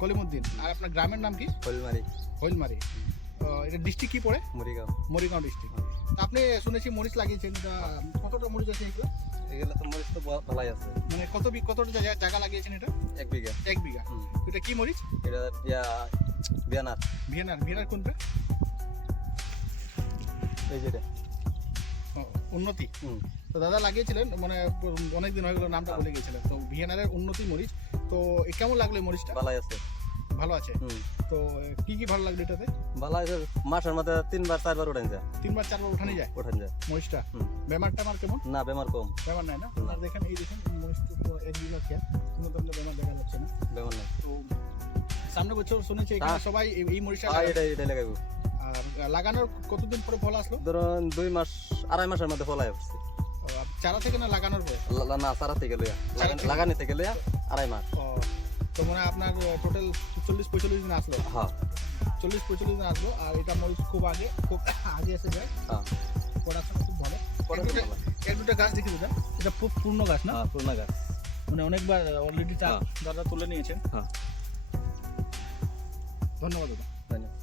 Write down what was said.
কলিমুদ্দিন। আর আপনার গ্রামের নাম কি? হলমারি। হইলমারি। এটা ডিস্ট্রিক্ট কি পড়ে? মরিগাঁও। মরিগাঁও ডিস্ট্রিক্ট। তা আপনি শুনেছি মরিচ লাগিয়েছেন, তা কতটা মরিচ আছে এগুলো? এগুলো তো মরিচ তো ভালাই আছে। মানে কতটা জায়গা লাগিয়েছেন এটা? 1 বিঘা। 1 বিঘা। তো এটা কি মরিচ? এটা বিয়ানার। ভিয়েনার কোনটা? এই যেটা উন্নতি। তো দাদা লাগিয়েছিলেন, মানে অনেকদিন হয়ে গেল, নামটা বলে গিয়েছিলেন। তো ভিয়েনারের উন্নতি মরিচ। তো কেমন লাগলো এই মরিচটা? ভালাই আছে। ভালো আছে। তো কি কি ভালো লাগলো এটাতে? ভালাই আছে, মাসের মধ্যে 3বার 4বার উঠান যায়। 3বার 4বার উঠানো যায় মরিচটা? বেমার টেমার কেমন? না, বেমার কম। বেমার নাই না? আর দেখেন, এই দেখেন মরিচটা তো 1 বিঘা খেত, কোনো ধরনের বেমার দেখা যাচ্ছে না। বেমার নাই। তো সামনে বছর শুনেছি এখানে সবাই এই মরিচটা এটাই লাগাইবো। আর লাগানোর কতদিন পরে ফল আসলো? ধরুন 2 মাস 2.5 মাসের মধ্যে ফল আসছে। চারা থেকে না লাগানোর পরে? না, চারা থেকে লইয়া, লাগানি থেকে লইয়া 2.5 মাস। তো মানে আপনার টোটাল 40-45 দিন আসলো? হ্যাঁ, 40-45 দিন আসলো। আর এটা মরিচ খুব আগে এসে যায়। হ্যাঁ, প্রোডাকশন খুব ভালো। এক দুটা গাছ দেখি দাদা, এটা খুব পূর্ণ গাছ না? পূর্ণ গাছ, মানে অনেকবার অলরেডি দাদা তুলে নিয়েছেন। হ্যাঁ। ধন্যবাদ দাদা। ধন্যবাদ।